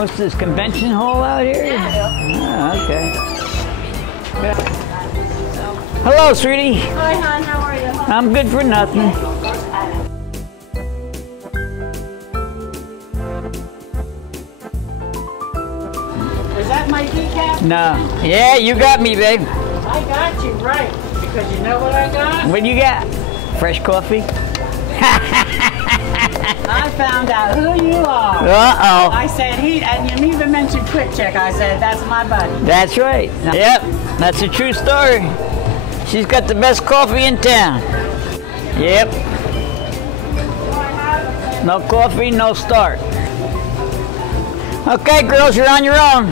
What's this, convention hall out here? Yeah. Oh, okay. Hello, sweetie. Hi, hon. How are you? I'm good for nothing. Is that my decaf? No. Yeah, you got me, babe. I got you right. Because you know what I got? What you got? Fresh coffee? I found out who you are. Uh-oh. I said and you even mentioned Quick Check. I said, that's my buddy. That's right. Yep, that's a true story. She's got the best coffee in town. Yep. No coffee, no start. Okay, girls, you're on your own.